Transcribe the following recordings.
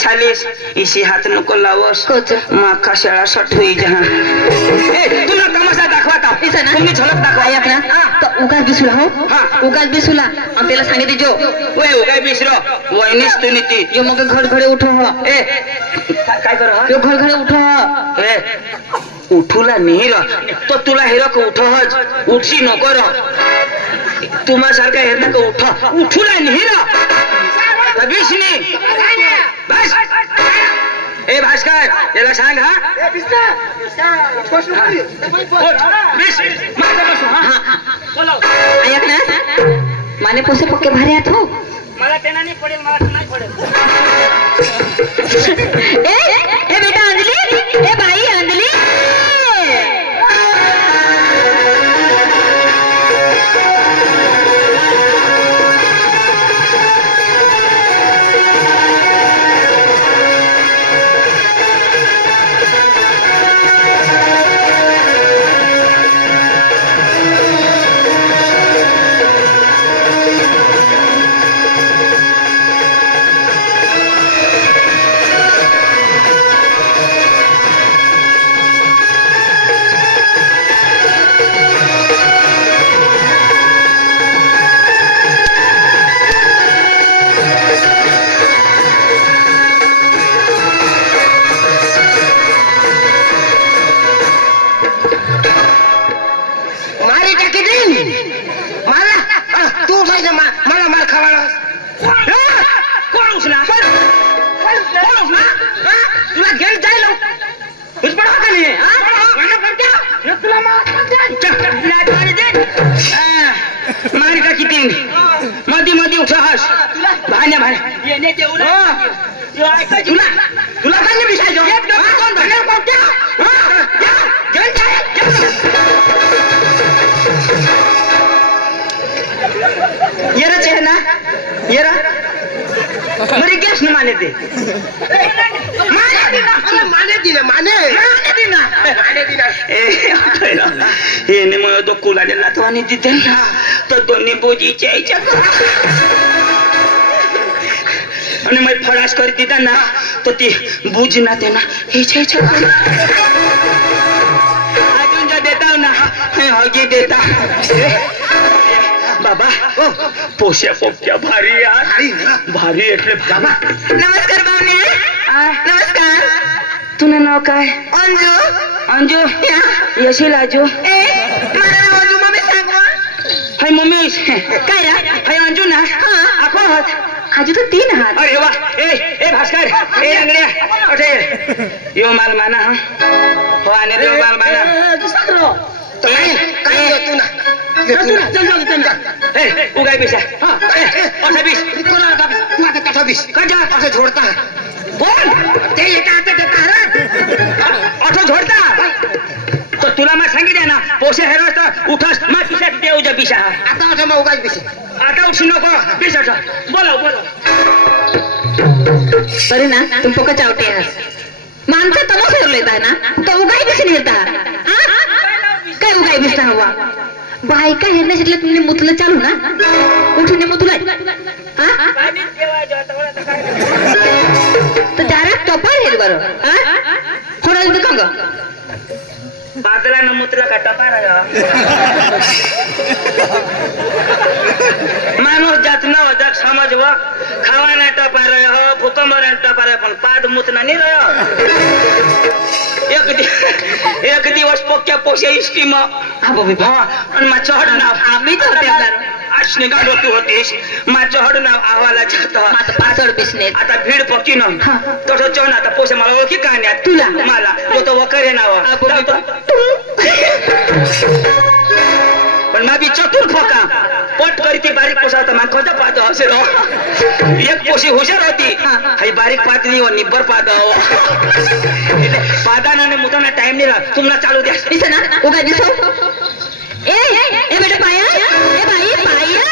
सालिस इसी हाथ नको लावस माका शाळा सठवी जहां ए तुला तमाशा दाखवता तुम्ही झलक दाखवा या ना तो उगाच बिसुला हो उगाच बिसुला आणि त्याला सांगितले जो ओए उगाच बिसरो वहिनीस तू नीती यो मग घर घरे उठो हो ए काय कर यो घर घरे उठो हो ए उठूला नाही तो तुला हेरक उठहज उठशी नको र तुम्हा सारखा हेरना को उठूला नाही कधीच नाही बस ए भास्कर याला सांग हा ऐक ना माने पोसे पक्के भारी आत हो मला त्यांना नाही पडेल मला नाही पडेल ए बेटा अंजली ए बाई अंजली मधी मधी उठहस भाण्या भाण्या तुला काय विषय येरा है ना येरा मेरी गैस न माने दे ये मग तो कुलाने नातवानी दिते ना तर दोन्ही बोजीच्या यायच्या आणि मग फडास करी दिदा ना तर ती बुज ना ते ना यायच्या अजून जा देता ना हगी देता बाबा पोशा पोक्या भारी यार भारी एटले बाबा नमस्कार बावने नमस्कार तुने नाव काय अंजू अंजू यशील आजू माझं नाव अंजू मम्मी सांगवा हाय मम्मी काय रा हाय अंजू ना आखो हात आजू तो 3 हात अरे वाह ए भास्कर ए अंगड्या उठे यो माल माना हो आने दे माल माना दुसरो तो काय तू ना उगाय पैसा कजा झोडता बोल ते एका हातात देता ऑटो झोडता तो तुला मैं सांगितलं ना पोसे हेरस तर उठस मैं पिशा देऊ जा पिशा आता मग उगाय पैसा आता उठी नको पिशा बोलो सरी ना तुम पोका चावटे हस मानता तमो फेर लेता है ना तो उगाई भी नहीं लेता काय उगाई बिस्ता हुआ बायका हेरण्या शिकले तुमने मुतलं चालू ना उठून मुतलं तर डायरेक्ट टपार हेर बरं कोणाला दुकान ग बादला न मुतला का टपार माणूस जात न हो जग समजव खावा नाही टपार हो भूकंप टपार पण पाद मुतना नाही रह एक दिवस पोक्या पोशे इष्टीम आणि मा चढ नाव आम्ही आशने गाडो तू होतीस मा चढ नाव आवाला जात पाचड बिसने आता भीड पोकी न तसं चढ आता पोशे मला ओळखी का तुला मला तो तो वकरे नाव पण मा बी चतुर फोका पट करी ती बारीक पोसा होता मा खोजा पाहत असे एक पोशी हुशार होती हाई बारीक पात नाही निब्बर पाहत पादाने मुताना टाइम नहीं रहा तुमना चालू द्या इसे ना उगा दिसो ए बेटा पाया ए भाई पाया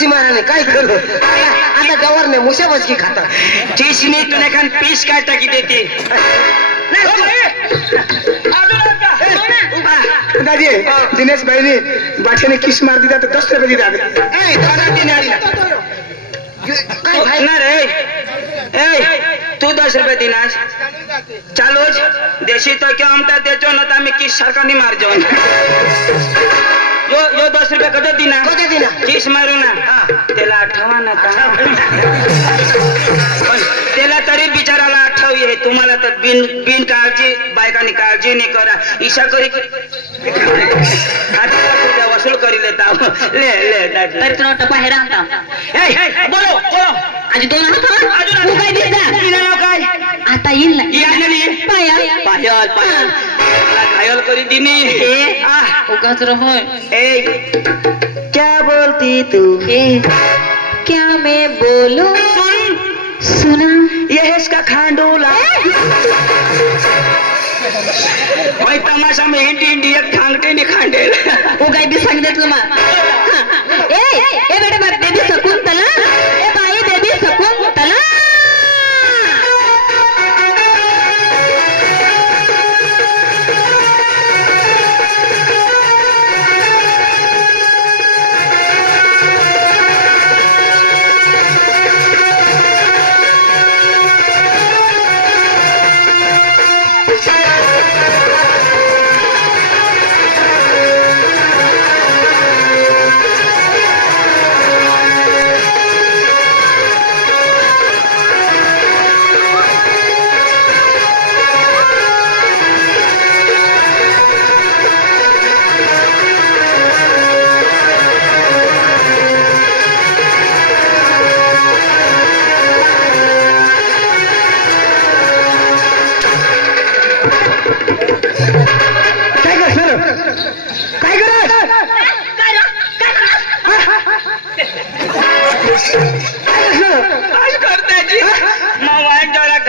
टीसी माराने काय करू आता गवर नाही मुशा बचकी खाता टीसने तुला खान पीस काय टाकी देते दादी दिनेश भाईने बादशाने किस मार दिया तो 10 रुपये दिला ना रे तू 10 रुपये दिनास चालोच देशी तो क्यों आमता देचो ना आम्ही किस सारखा नाही मार जाऊन यो 10 रुपये कधी दिना किस मारू ना त्याला आठवा ना त्याला तरी बिचाराला आठव ये तुम्हाला तर बिन काळजी बायकांनी काळजी नाही करा ईशा करी वसूल करी लेता ले तर तुला टपा हे राहता बोलो आज 2 हात तू काय दिसता काय आता येईल ना पायल मला घायल करी दिनी उगाच रहोय क्या बोलती तू क्या मैं बोलूं सुना ये इसका खांडोला मैं तमाशा में हिंडी एक खांगटे नहीं खांडेल वो काही बी सांगितलं मग ए बेटा बेबी शकुंतला ए बाई बेबी शकुंतला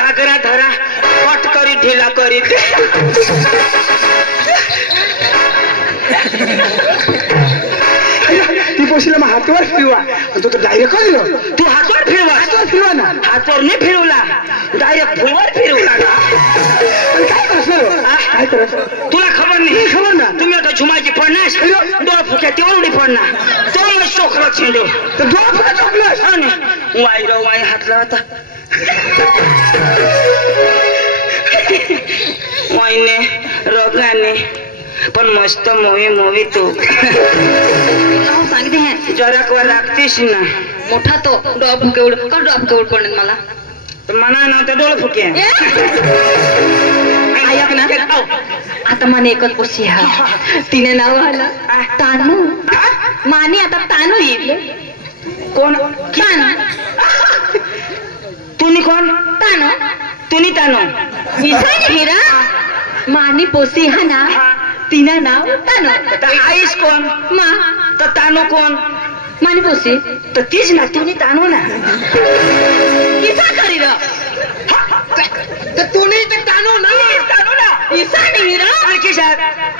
घागरा धरा कट करी ढीला करी ती पोशीला मग हातवर फिरवा तो डायरेक्ट दिलो तू हातवर फिरवा ना हातवर नाही फिरवला डायरेक्ट फुलवर फिरवला ना पण काय करणार तुला खबर ना तुम्ही आता झुमायची पडणार डोळ फुक्या तेवढी पडणार तो मग शोकला चेंडू तर डोळा फुका चोकलं वाई हात लावता वाईने रोगाने पण मस्त मोवी तू सांगते जरा वर लागतेस ना मोठा तो ड्रॉप केवढ का ड्रॉप केवढ पडेल मला तर मना ना ते डोळ फुके ऐक ना आता माने एकच पोशी हा तिने नाव आलं तानू माने आता तानू येईल कोण तानू तुम्ही कोण तानू तुम्ही तानो हिरा माने पोसी हा ना तिनं नाव तानू तर आईस कोण मा तर तानो कोण माने पोसी तर तीच ना तुम्ही तानो ना किसा करी र तर तू नाही तर तानो ना इसा नाही र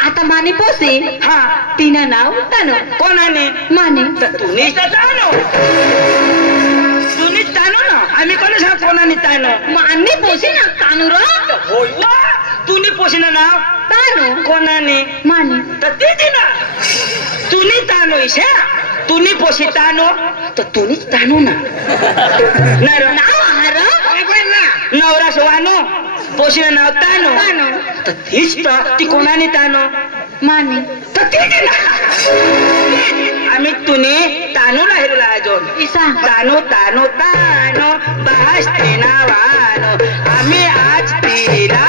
आता माने पोसी हा तिनं नाव तानू कोणाने माने तर तुम्हीच तर तानो तुम्हीच तानो ना आम्ही कोण सांग कोणाने तानो माने पोसी ना तानू र होय वा तुम्ही पोषण नाव तानू कोणाने माने तर ते ना तुम्ही तानो इशा तुम्ही पोशी तानो तर तुम्हीच तानो ना नाव आहार नवरा सोवानो पोषण नाव तानो तर तीच तर ती कोणाने तानो माने तर ते ना आम्ही तुने तानो राहिलेला अजून इसा तानो तानो तानो बास ते नावानो आम्ही आज तिला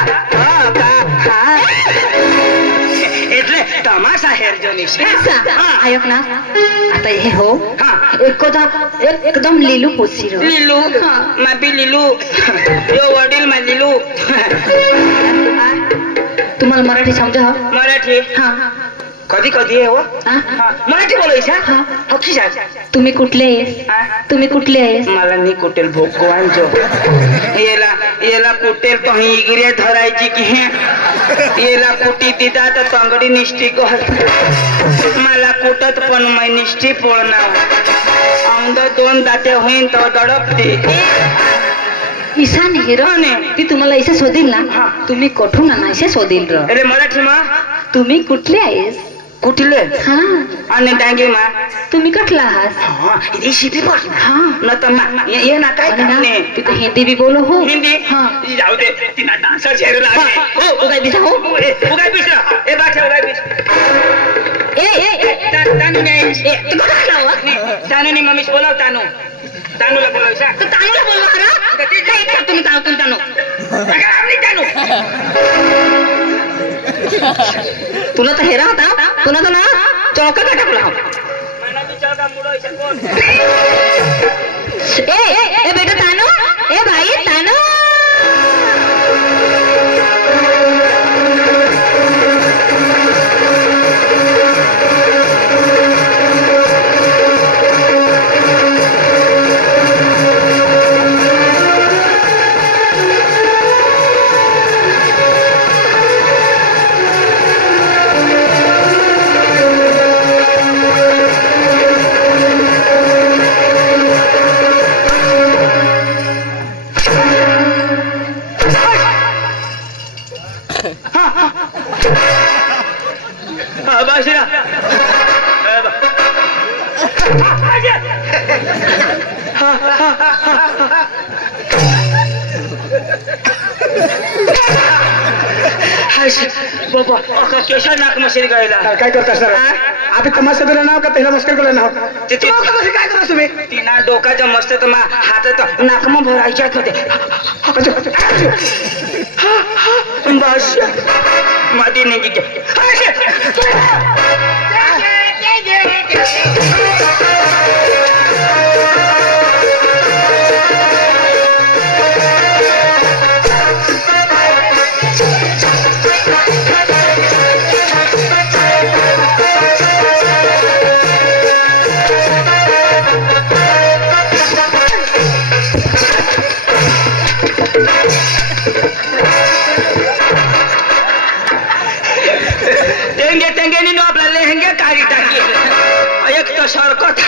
એટલે तमाशा हेरजोनिश ऐक ना आता हे हो हा एकदम लिलू पोसी रो लिलू मैं भी लिलू यो वडील मैं लिलू तुम्हाला मराठी समजा मराठी हा कधी कधी आहे हो मराठी बोलायचा हो खिशा तुम्ही कुठले आहेस तुम्ही कुठले आहेस मला नाही कुटेल भोगवान जो येला कुटेल तो ही इगरे धरायची की येला कुटी दिदा तर तंगडी निष्ठी मला कुटत पण मै निष्ठी पोळणार तोंड दोन दाते होईन तो दडपते ईशान हिरो ती तुम्हाला इथे शोधील ना तुम्ही कुठून आणायचे शोधील र अरे मराठी मा तुम्ही कुठले आहेस कुठले हा आणि डांगे मा तुम्ही कुठला आहात रेसिपी बोल हा न तर मा ये ना काय अरे ना, करणे तिथं हिंदी भी बोलो हो हिंदी हाँ जाऊ दे तिला डान्सर चेहरा हो उगाय बिसा हो उगाय बिसरा ए बाच्या उगाय बिस तानू नाही ए तू कुठं आला हो तानूनी मम्मीच बोलाव तानूला बोलावसा तू तानूला बोलवा खरा काय का तुम्ही तानू तुला तर हेरा होता तुला तर ना चौका का टाकला ए बेटा तानू ए भाई तानू बाशिरा बाबा केशा नाक मशीन गायला काय करता सर आपण तमाशा दिला नाव का त्याला मस्कर केलं नाव काय करा तुम्ही तिना डोकाच्या मस्त तर हातात नाकमा भरायच्यात होते बस माती नाही तेंगे आपला लेहंगे काढी टाकी एक तर सरकत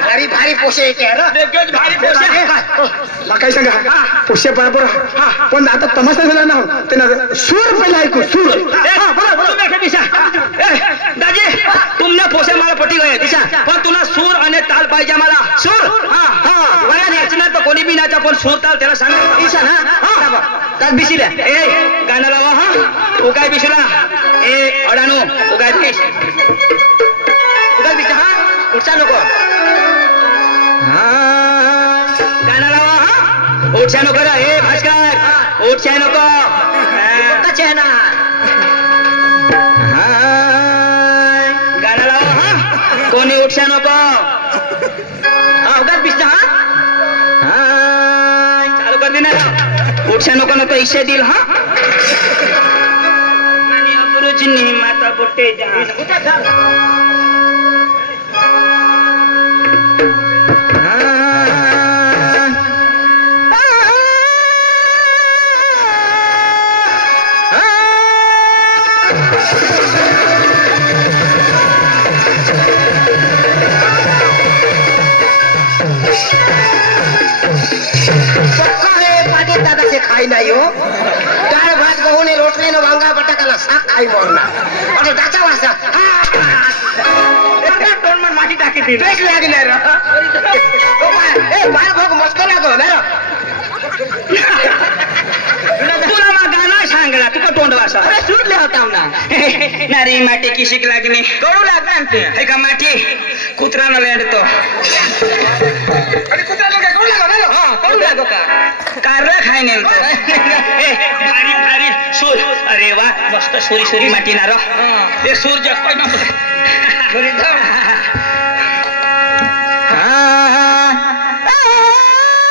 भारी भारी पोशे येते भारी पोषे काय सांगा पोशे बरोबर पण आता तमाशा झाला ना त्यांना सूर पहिला ऐकू सूर दाजी तुमने पोषे मला पटी गए दिशा पण तुला सूर आणि ताल पाहिजे मला सूर मला न्यायची ना तर कोणी बी नाचा पण सूर ताल त्याला सांगा दिशा ना ताक बिशिल्या ए गाणं लावा हा उगाय बिशला ए अडानो उगाय बिश उगाय बिश हा उठचा नको गाणं लावा हा उठचा नको रे ए भास्कर उठचा नको कचेना गाणं लावा हा कोणी उठचा नको उगाय बिश हा चालू कर देना उठसा नको नको इशे दिल हा आणि गुरुजींनी माता बुट्टे दादाचे खाई नाही हो डाळ भात गहूने रोटले वांगा बटाकाला शाक खाई म्हणणार त्याचा वासा माती टाकी दिली बेस लागणार बाळ भाऊ मस्त लागो ना तुला मग गाणं सांगला तुका तोंड वासा सुटले होता ना नारी माटी की शिक लागली कळू लागणार ते हे का माटी कुत्रा न लेंडतो कळू लागो का कारला खाय भारी भारी सूर अरे वा मस्त सुरी सुरी माटी ना रे सूर जग